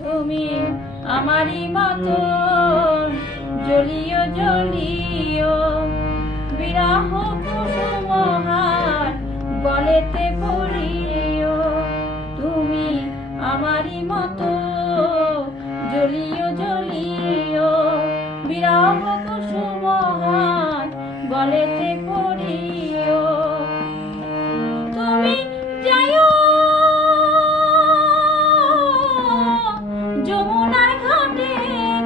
তুমি আমারই মতো জ্বলিও জ্বলিও, বিরহ কুসুমহার গলেতে পড়িও। তুমি আমারই মতো জ্বলিও জ্বলিও, বিরহ কুসুমহার গলেতে পড়িও। তুমি যাইও যমুনার ঘাটে,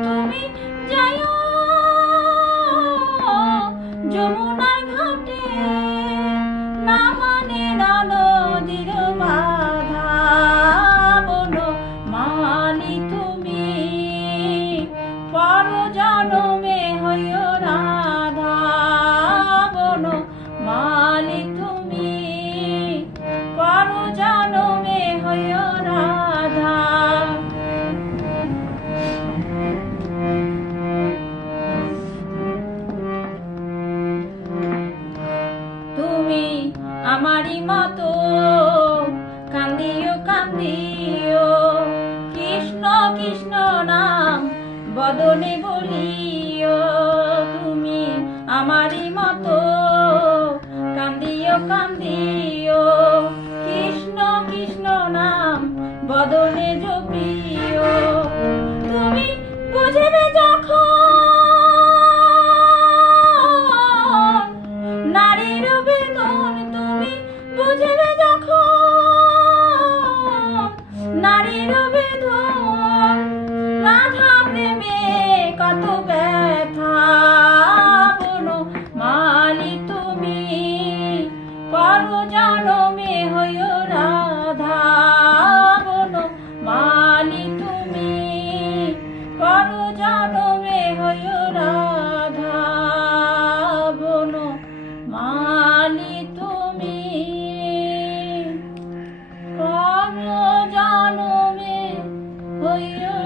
তুমি যাইও যমুনার ঘাটে, না মানে না নদীর বাধা বনমালী। তুমি পর জনমে হইও রাধা বনমালী। তুমি পর জনমে হইও রাধা। তুমি আমারই মতো কান্দিও কান্দিও, কৃষ্ণ কৃষ্ণ নাম বদনে বলিও। তুমি আমারই মতো কান্দিও কান্দিও, কৃষ্ণ কৃষ্ণ নাম বদনে জপিও। তুমি বুঝিবে যখন নারীর বেদন, তুমি বুঝিবে যখন নারীর বেদন, রাধা প্রেমে কত ব্যথা বনমালী। তুমি পর জনমে হইও রাধা বনমালী। তুমি পর জনমে হইও রাধা বনমালী। তুমি পর জনমে হইও